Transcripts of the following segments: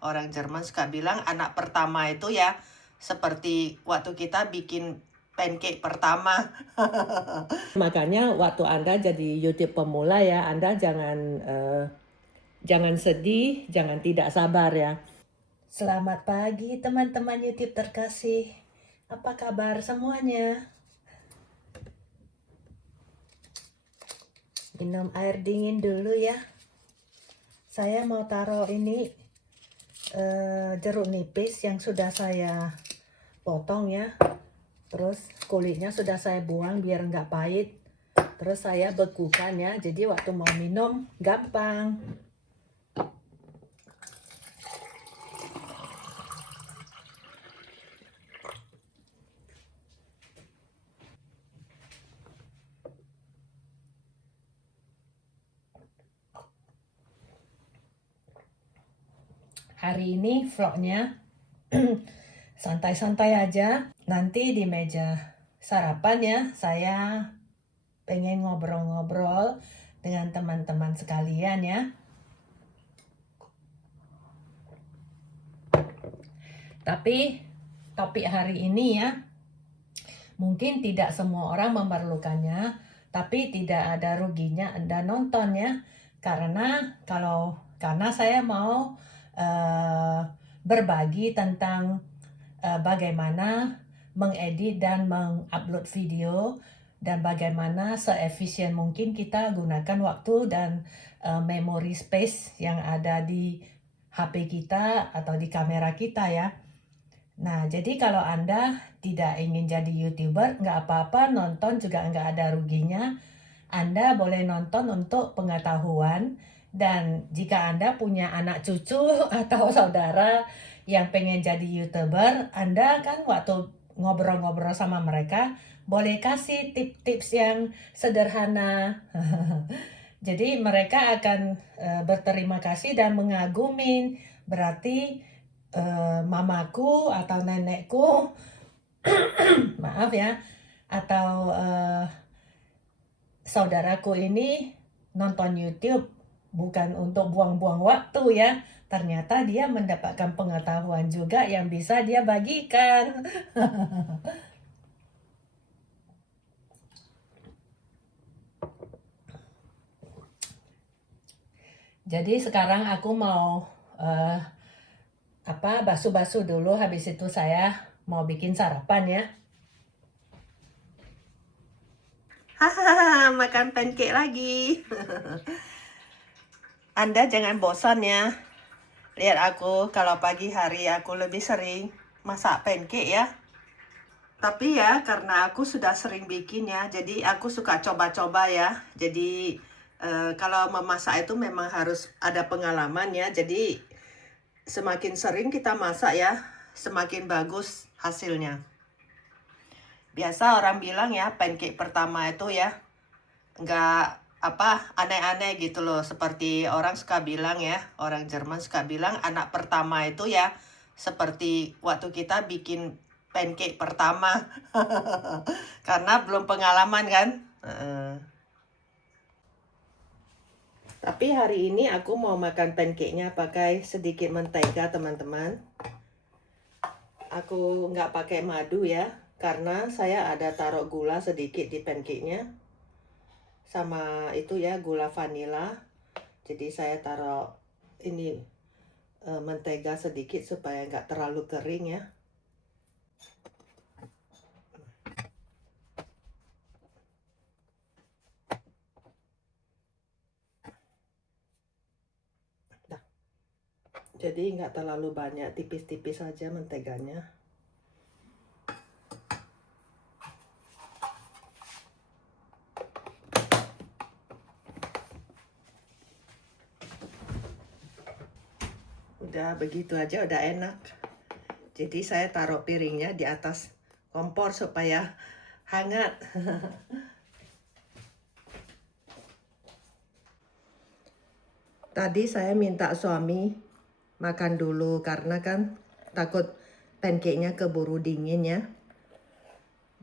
Orang Jerman suka bilang anak pertama itu ya seperti waktu kita bikin pancake pertama. Makanya waktu Anda jadi YouTube pemula ya, Anda jangan sedih, jangan tidak sabar ya. Selamat pagi teman-teman YouTube terkasih. Apa kabar semuanya? Minum air dingin dulu ya. Saya mau taruh ini jeruk nipis yang sudah saya potong ya. Terus kulitnya sudah saya buang biar nggak pahit. Terus saya bekukan ya, jadi waktu mau minum gampang. Hari ini vlognya santai-santai aja. Nanti di meja sarapan ya, saya pengen ngobrol-ngobrol dengan teman-teman sekalian ya. Tapi topik hari ini ya, mungkin tidak semua orang memerlukannya, tapi tidak ada ruginya Anda nonton ya. Karena saya mau berbagi tentang bagaimana mengedit dan mengupload video dan bagaimana seefisien mungkin kita gunakan waktu dan memory space yang ada di HP kita atau di kamera kita ya. Nah, jadi kalau Anda tidak ingin jadi YouTuber, nggak apa-apa, nonton juga nggak ada ruginya. Anda boleh nonton untuk pengetahuan, dan jika Anda punya anak cucu atau saudara yang pengen jadi YouTuber, Anda kan waktu ngobrol-ngobrol sama mereka, boleh kasih tips-tips yang sederhana. Jadi mereka akan berterima kasih dan mengagumin. Berarti mamaku atau nenekku, maaf ya, atau saudaraku ini nonton YouTube bukan untuk buang-buang waktu ya. Ternyata dia mendapatkan pengetahuan juga yang bisa dia bagikan. Jadi sekarang aku mau basuh-basuh dulu, habis itu saya mau bikin sarapan ya. Hahaha, makan pancake lagi. Anda jangan bosan ya. Lihat aku kalau pagi hari aku lebih sering masak pancake ya. Tapi ya karena aku sudah sering bikin ya, jadi aku suka coba-coba ya. Jadi kalau memasak itu memang harus ada pengalaman ya. Jadi semakin sering kita masak ya, semakin bagus hasilnya. Biasa orang bilang ya, pancake pertama itu ya nggak aneh-aneh gitu loh. Seperti orang suka bilang ya, orang Jerman suka bilang anak pertama itu ya seperti waktu kita bikin pancake pertama. Karena belum pengalaman kan. Tapi hari ini aku mau makan pancake-nya pakai sedikit mentega teman-teman. Aku nggak pakai madu ya, karena saya ada taruh gula sedikit di pancake-nya. Sama itu ya, gula vanila. Jadi saya taruh ini mentega sedikit supaya nggak terlalu kering ya. Jadi nggak terlalu banyak, tipis-tipis saja menteganya. Udah begitu aja udah enak. Jadi saya taruh piringnya di atas kompor supaya hangat. Tadi saya minta suami makan dulu karena kan takut pancake-nya keburu dingin ya.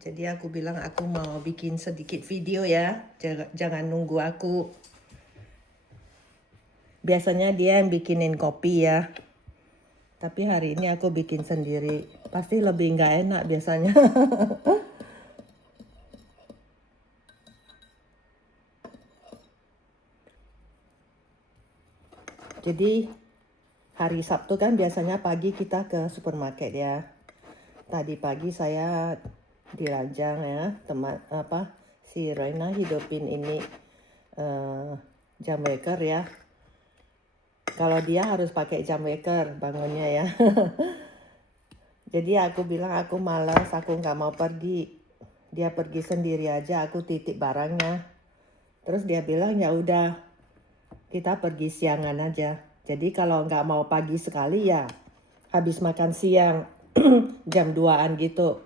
Jadi aku bilang aku mau bikin sedikit video ya, jangan nunggu aku. Biasanya dia yang bikinin kopi ya. Tapi hari ini aku bikin sendiri. Pasti lebih nggak enak biasanya. Jadi hari Sabtu kan biasanya pagi kita ke supermarket ya. Tadi pagi saya diranjang ya, si Reina hidupin ini jam waker ya. Kalau dia harus pakai jam waker bangunnya ya. Jadi aku bilang aku malas, aku nggak mau pergi. Dia pergi sendiri aja, aku titip barangnya. Terus dia bilang ya udah kita pergi siangan aja. Jadi kalau nggak mau pagi sekali ya habis makan siang jam 2-an gitu.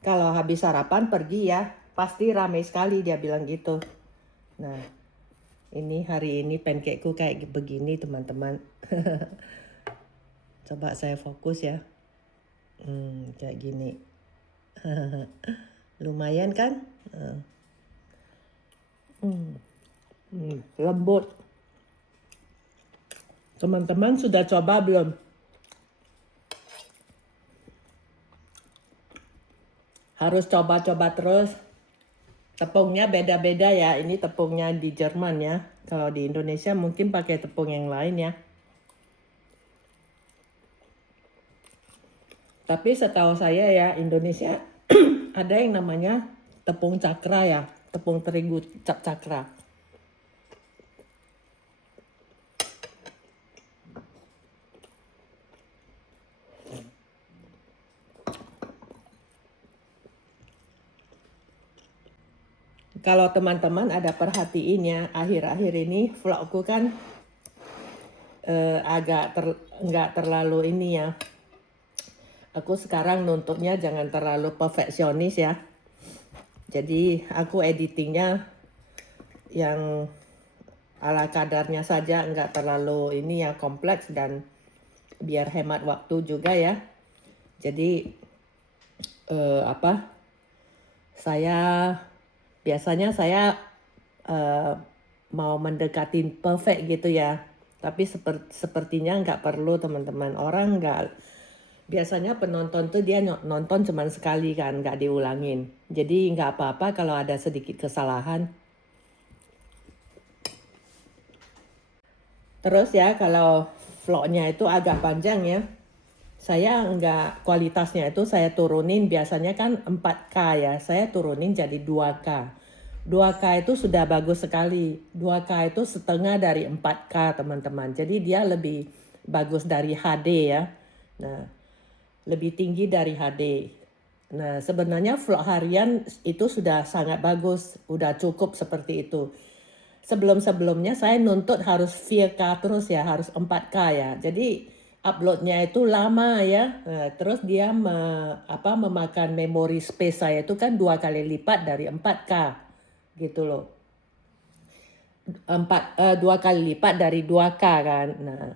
Kalau habis sarapan pergi ya pasti ramai sekali, dia bilang gitu. Nah ini hari ini pancakeku kayak begini teman-teman. Coba saya fokus ya. Kayak gini. Lumayan kan? Lembut. Teman-teman sudah coba belum? Harus coba-coba terus. Tepungnya beda-beda ya. Ini tepungnya di Jerman ya. Kalau di Indonesia mungkin pakai tepung yang lain ya. Tapi setahu saya ya Indonesia ada yang namanya tepung cakra ya. Tepung terigu cakra. Kalau teman-teman ada perhatiin ya, akhir-akhir ini vlogku kan agak nggak terlalu ini ya. Aku sekarang nuntutnya jangan terlalu perfeksionis ya. Jadi aku editingnya yang ala kadarnya saja, nggak terlalu ini ya kompleks dan biar hemat waktu juga ya. Jadi biasanya saya mau mendekatin perfect gitu ya. Tapi sepertinya nggak perlu teman-teman. Orang nggak, biasanya penonton tuh dia nonton cuman sekali kan, nggak diulangin. Jadi nggak apa-apa kalau ada sedikit kesalahan. Terus ya kalau vlognya itu agak panjang ya, saya nggak, kualitasnya itu saya turunin, biasanya kan 4K ya, saya turunin jadi 2K. 2K itu sudah bagus sekali. 2K itu setengah dari 4K teman-teman. Jadi dia lebih bagus dari HD ya. Nah, lebih tinggi dari HD. Nah, sebenarnya vlog harian itu sudah sangat bagus, udah cukup seperti itu. Sebelum-sebelumnya saya nuntut harus 4K terus ya, harus 4K ya. Jadi uploadnya itu lama ya. Nah, terus dia memakan memory space saya itu kan 2 kali lipat dari 4K gitu loh. 2 kali lipat dari 2K kan. Nah,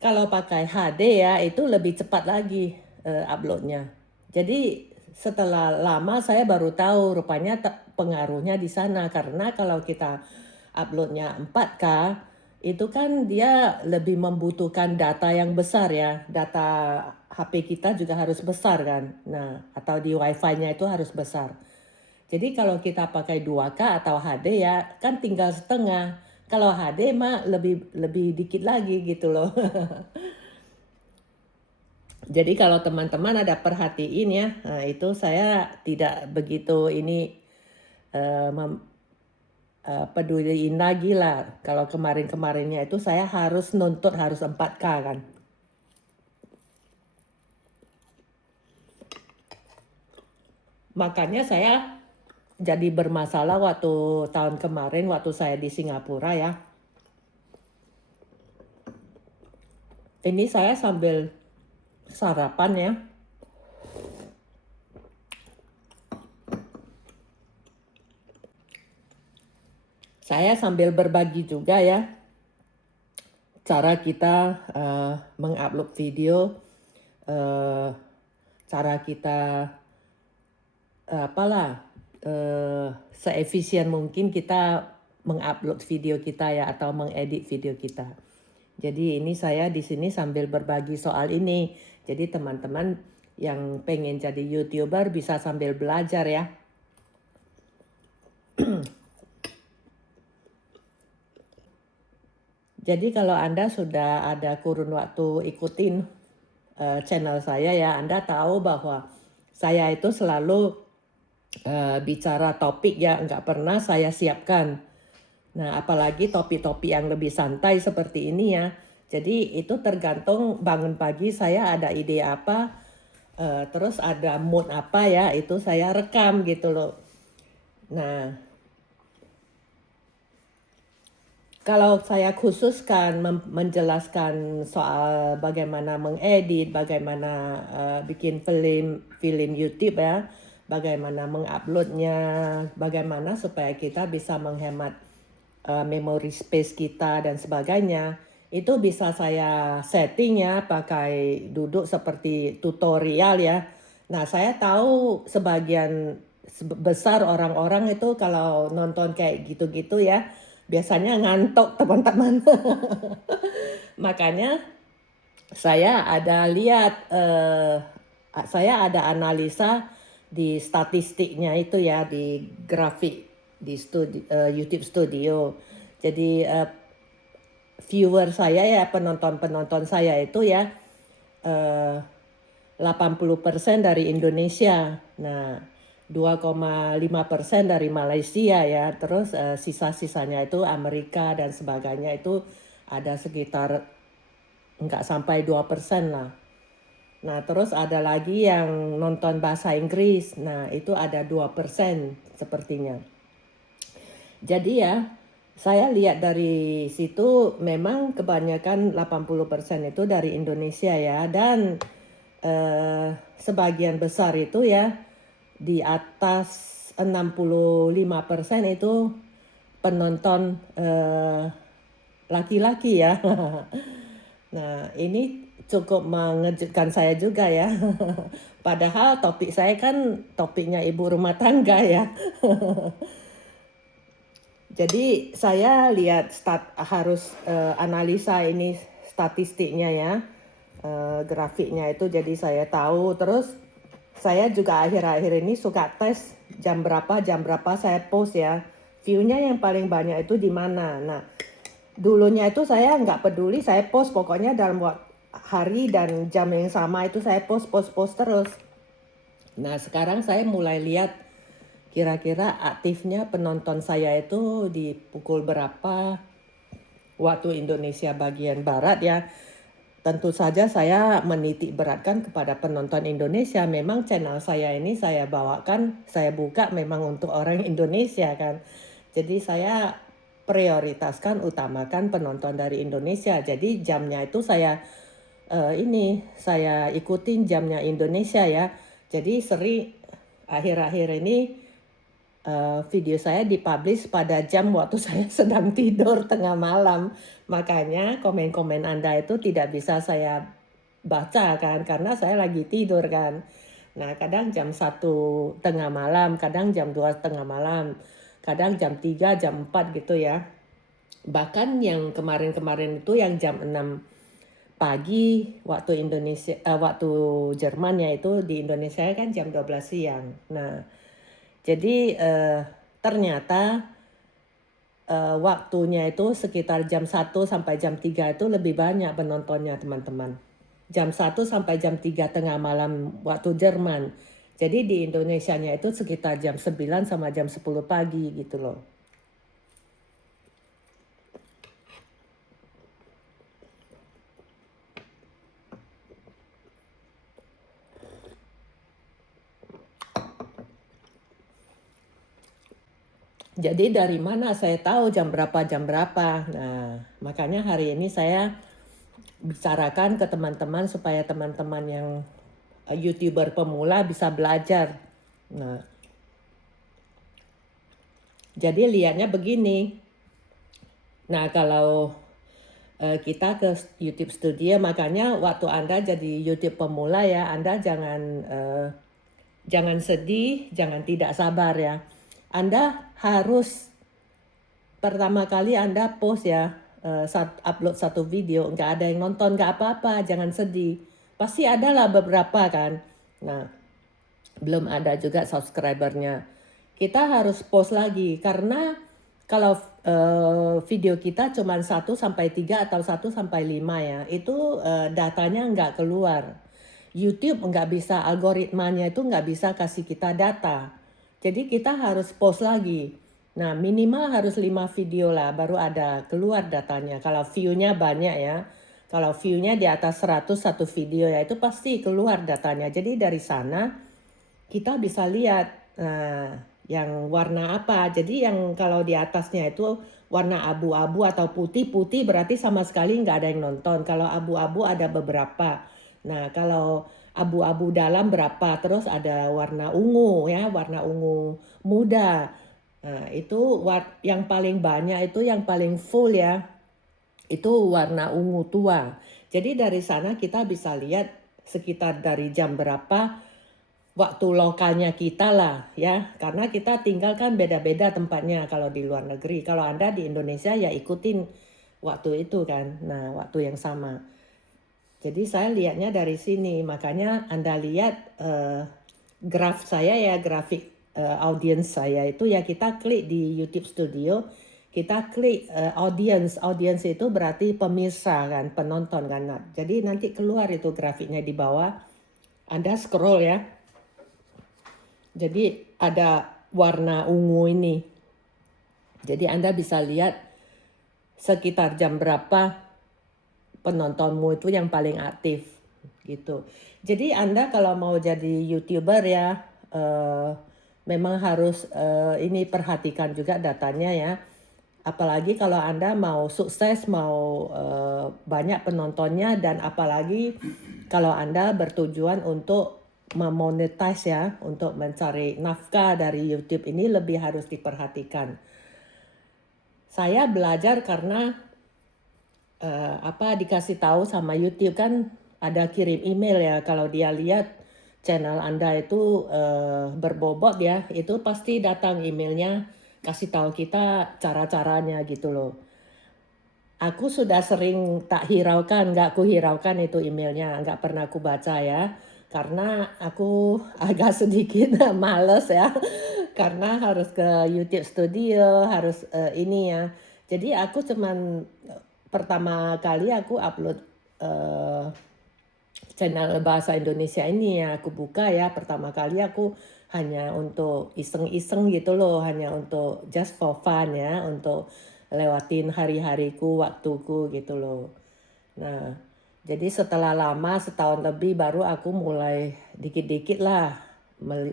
kalau pakai HD ya itu lebih cepat lagi uploadnya. Jadi setelah lama saya baru tahu rupanya pengaruhnya di sana, karena kalau kita uploadnya 4K itu kan dia lebih membutuhkan data yang besar ya. Data HP kita juga harus besar kan. Nah, atau di wifi-nya itu harus besar. Jadi kalau kita pakai 2K atau HD ya kan tinggal setengah. Kalau HD mah lebih dikit lagi gitu loh. Jadi kalau teman-teman ada perhatiin ya, nah itu saya tidak begitu ini peduliin lagi lah. Kalau kemarin-kemarinnya itu saya harus nuntut harus 4K kan. Makanya saya jadi bermasalah waktu tahun kemarin waktu saya di Singapura ya. Ini saya sambil sarapan ya. Saya sambil berbagi juga ya. Cara kita mengupload video, cara kita seefisien mungkin kita mengupload video kita ya, atau mengedit video kita. Jadi ini saya di sini sambil berbagi soal ini. Jadi teman-teman yang pengen jadi YouTuber bisa sambil belajar ya. Jadi kalau Anda sudah ada kurun waktu ikutin channel saya ya, Anda tahu bahwa saya itu selalu bicara topik ya, nggak pernah saya siapkan. Nah, apalagi topik-topik yang lebih santai seperti ini ya. Jadi itu tergantung bangun pagi saya ada ide apa, terus ada mood apa ya, itu saya rekam gitu loh. Nah, kalau saya khususkan menjelaskan soal bagaimana mengedit, bagaimana bikin film YouTube ya, bagaimana menguploadnya, bagaimana supaya kita bisa menghemat memory space kita dan sebagainya, itu bisa saya setting ya pakai duduk seperti tutorial ya. Nah, saya tahu sebagian besar orang-orang itu kalau nonton kayak gitu-gitu ya, biasanya ngantuk teman-teman. Makanya saya ada lihat, saya ada analisa di statistiknya itu ya, di grafik di YouTube Studio. Jadi viewer saya ya, penonton-penonton saya itu ya 80% dari Indonesia. Nah, 2,5% dari Malaysia ya. Terus sisa-sisanya itu Amerika dan sebagainya, itu ada sekitar nggak sampai 2% lah. Nah, terus ada lagi yang nonton bahasa Inggris. Nah, itu ada 2% sepertinya. Jadi ya, saya lihat dari situ memang kebanyakan 80% itu dari Indonesia ya. Dan sebagian besar itu ya di atas 65% itu penonton laki-laki ya. Nah, ini cukup mengejutkan saya juga ya. Padahal topik saya kan topiknya ibu rumah tangga ya. Jadi saya lihat harus analisa ini statistiknya ya, grafiknya itu, jadi saya tahu. Terus saya juga akhir-akhir ini suka tes jam berapa saya post ya. View-nya yang paling banyak itu di mana. Nah, dulunya itu saya nggak peduli, saya post pokoknya dalam hari dan jam yang sama itu saya post terus. Nah, sekarang saya mulai lihat kira-kira aktifnya penonton saya itu di pukul berapa waktu Indonesia bagian Barat ya. Tentu saja saya menitik beratkan kepada penonton Indonesia. Memang channel saya ini saya bawakan, saya buka memang untuk orang Indonesia kan. Jadi saya prioritaskan, utamakan penonton dari Indonesia. Jadi jamnya itu saya saya ikutin jamnya Indonesia ya. Jadi akhir-akhir ini video saya dipublish pada jam waktu saya sedang tidur tengah malam. Makanya komen-komen Anda itu tidak bisa saya baca kan, karena saya lagi tidur kan. Nah, kadang jam 1 tengah malam, kadang jam 2 tengah malam, kadang jam 3, jam 4 gitu ya. Bahkan yang kemarin-kemarin itu yang jam 6 pagi waktu Indonesia, waktu Jerman ya, itu di Indonesia kan jam 12 siang. Nah, jadi ternyata waktunya itu sekitar jam 1 sampai jam 3 itu lebih banyak penontonnya teman-teman. Jam 1 sampai jam 3 tengah malam waktu Jerman. Jadi di Indonesianya itu sekitar jam 9 sama jam 10 pagi gitu loh. Jadi dari mana saya tahu jam berapa? Nah, makanya hari ini saya bicarakan ke teman-teman supaya teman-teman yang YouTuber pemula bisa belajar. Nah, jadi lihatnya begini. Nah, kalau kita ke YouTube Studio, makanya waktu Anda jadi YouTube pemula ya, Anda jangan sedih, jangan tidak sabar ya. Anda harus pertama kali Anda post ya, upload satu video, nggak ada yang nonton, nggak apa-apa, jangan sedih. Pasti ada lah beberapa kan. Nah, belum ada juga subscribernya. Kita harus post lagi karena kalau video kita cuma 1 sampai 3 atau 1 sampai 5 ya, itu datanya nggak keluar. YouTube nggak bisa, algoritmanya itu nggak bisa kasih kita data. Jadi kita harus post lagi. Nah, minimal harus 5 video lah baru ada keluar datanya. Kalau view-nya banyak ya. Kalau view-nya di atas 100 satu video ya, itu pasti keluar datanya. Jadi dari sana kita bisa lihat yang warna apa. Jadi yang kalau di atasnya itu warna abu-abu atau putih-putih berarti sama sekali nggak ada yang nonton. Kalau abu-abu ada beberapa. Nah, kalau abu-abu dalam berapa, terus ada warna ungu ya, warna ungu muda. Nah, itu yang paling banyak itu yang paling full ya, itu warna ungu tua. Jadi dari sana kita bisa lihat sekitar dari jam berapa waktu lokalnya kita lah ya, karena kita tinggal kan beda-beda tempatnya kalau di luar negeri. Kalau Anda di Indonesia ya ikutin waktu itu kan, nah waktu yang sama. Jadi saya lihatnya dari sini, makanya Anda lihat graf saya ya, grafik audience saya itu ya, kita klik di YouTube Studio, kita klik audience itu berarti pemirsa kan, penonton kan. Nah, jadi nanti keluar itu grafiknya di bawah, Anda scroll ya. Jadi ada warna ungu ini. Jadi Anda bisa lihat sekitar jam berapa penontonmu itu yang paling aktif gitu. Jadi Anda kalau mau jadi YouTuber ya, memang harus ini perhatikan juga datanya ya. Apalagi kalau Anda mau sukses, mau banyak penontonnya, dan apalagi kalau Anda bertujuan untuk memonetize ya, untuk mencari nafkah dari YouTube, ini lebih harus diperhatikan. Saya belajar karena dikasih tahu sama YouTube kan, ada kirim email ya, kalau dia lihat channel Anda itu berbobot ya, itu pasti datang emailnya kasih tahu kita cara-caranya gitu loh. Aku sudah sering tak hiraukan, nggak aku hiraukan itu emailnya, nggak pernah aku baca ya, karena aku agak sedikit males ya, karena harus ke YouTube Studio, harus ini ya. Jadi aku cuman pertama kali aku upload channel bahasa Indonesia ini ya, aku buka ya, pertama kali aku hanya untuk iseng-iseng gitu loh, hanya untuk just for fun ya, untuk lewatin hari-hariku, waktuku gitu loh. Nah, jadi setelah lama, setahun lebih, baru aku mulai dikit-dikit lah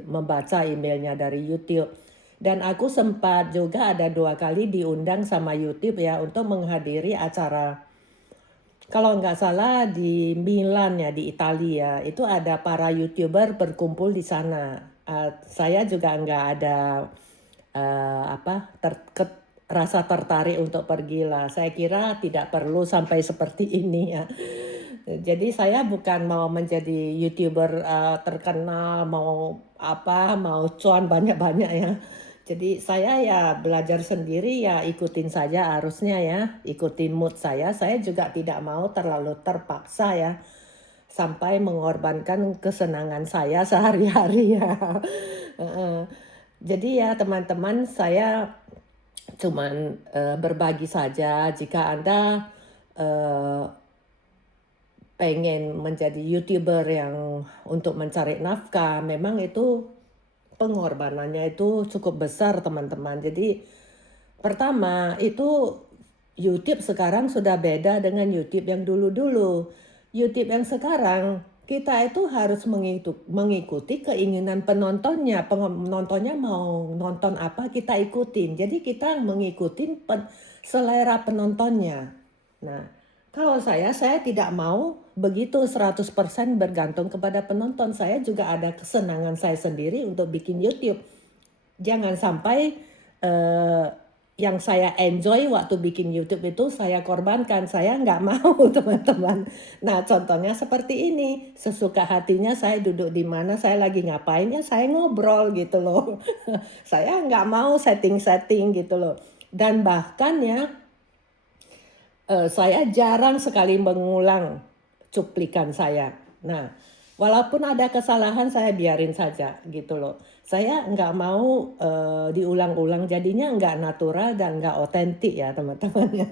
membaca emailnya dari YouTube. Dan aku sempat juga ada 2 kali diundang sama YouTube ya untuk menghadiri acara, kalau nggak salah di Milan ya, di Italia. Itu ada para YouTuber berkumpul di sana. Saya juga nggak ada rasa tertarik untuk pergi lah. Saya kira tidak perlu sampai seperti ini ya. Jadi saya bukan mau menjadi YouTuber terkenal, mau cuan banyak-banyak ya. Jadi saya ya belajar sendiri ya, ikutin saja arusnya ya, ikutin mood saya. Saya juga tidak mau terlalu terpaksa ya, sampai mengorbankan kesenangan saya sehari-hari ya. Jadi ya teman-teman, saya cuman berbagi saja. Jika Anda pengen menjadi YouTuber yang untuk mencari nafkah, memang itu pengorbanannya itu cukup besar teman-teman. Jadi pertama itu YouTube sekarang sudah beda dengan YouTube yang dulu-dulu. YouTube yang sekarang kita itu harus mengikuti keinginan penontonnya. Penontonnya mau nonton apa kita ikutin. Jadi kita mengikuti selera penontonnya. Nah, kalau saya tidak mau begitu 100% bergantung kepada penonton. Saya juga ada kesenangan saya sendiri untuk bikin YouTube. Jangan sampai yang saya enjoy waktu bikin YouTube itu saya korbankan. Saya nggak mau teman-teman. Nah, contohnya seperti ini. Sesuka hatinya saya duduk di mana, saya lagi ngapain ya, saya ngobrol gitu loh. Saya nggak mau setting-setting gitu loh. Dan bahkan ya, Saya jarang sekali mengulang cuplikan saya. Nah, walaupun ada kesalahan saya biarin saja gitu loh. Saya nggak mau diulang-ulang, jadinya nggak natural dan nggak otentik ya teman-teman ya.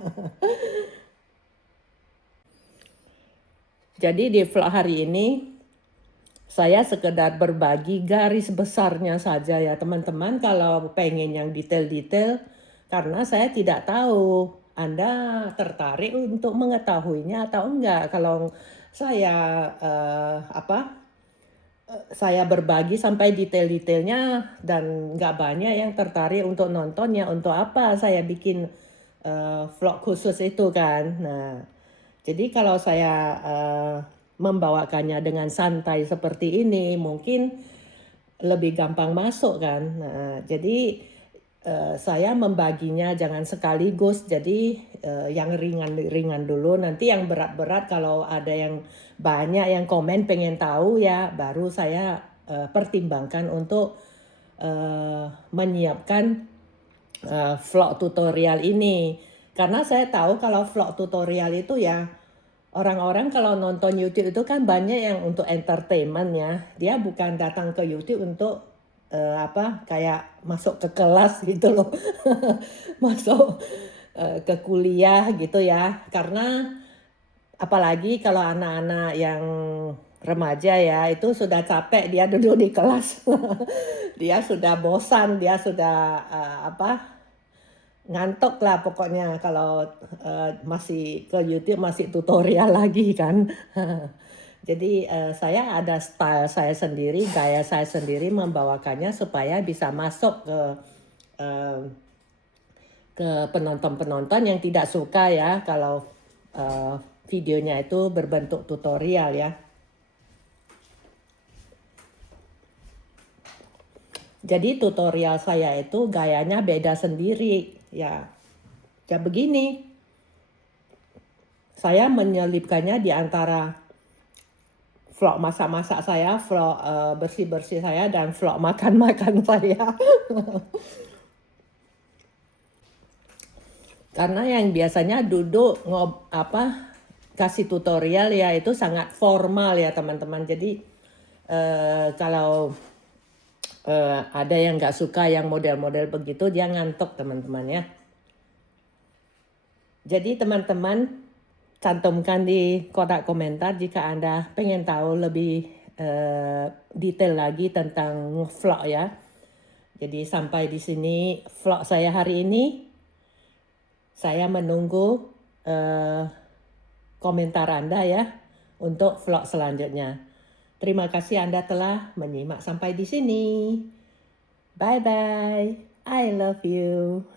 Jadi di vlog hari ini saya sekedar berbagi garis besarnya saja ya teman-teman. Kalau pengen yang detail-detail, karena saya tidak tahu Anda tertarik untuk mengetahuinya atau enggak. Kalau saya saya berbagi sampai detail-detailnya dan nggak banyak yang tertarik untuk nontonnya, untuk apa saya bikin vlog khusus itu kan. Nah, jadi kalau saya membawakannya dengan santai seperti ini, mungkin lebih gampang masuk kan. Nah, jadi saya membaginya jangan sekaligus. Jadi yang ringan-ringan dulu. Nanti yang berat-berat kalau ada yang banyak yang komen pengen tahu ya, baru saya pertimbangkan untuk menyiapkan vlog tutorial ini. Karena saya tahu kalau vlog tutorial itu ya orang-orang kalau nonton YouTube itu kan banyak yang untuk entertainment ya. Dia bukan datang ke YouTube untuk kayak masuk ke kelas gitu loh. Masuk ke kuliah gitu ya. Karena apalagi kalau anak-anak yang remaja ya, itu sudah capek dia duduk di kelas. Dia sudah bosan, dia sudah ngantuk lah pokoknya kalau masih ke YouTube masih tutorial lagi kan. Jadi saya ada style saya sendiri, gaya saya sendiri membawakannya supaya bisa masuk eh, ke penonton-penonton yang tidak suka ya kalau videonya itu berbentuk tutorial ya. Jadi tutorial saya itu gayanya beda sendiri ya. Ya begini, saya menyelipkannya di antara vlog masak-masak saya, vlog bersih-bersih saya, dan vlog makan-makan saya. Karena yang biasanya duduk kasih tutorial ya itu sangat formal ya teman-teman. Jadi kalau ada yang nggak suka yang model-model begitu, dia ngantuk teman-teman ya. Jadi teman-teman cantumkan di kotak komentar jika Anda pengen tahu lebih detail lagi tentang vlog ya. Jadi sampai di sini vlog saya hari ini. Saya menunggu komentar Anda ya untuk vlog selanjutnya. Terima kasih Anda telah menyimak sampai di sini. Bye bye. I love you.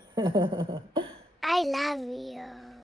I love you.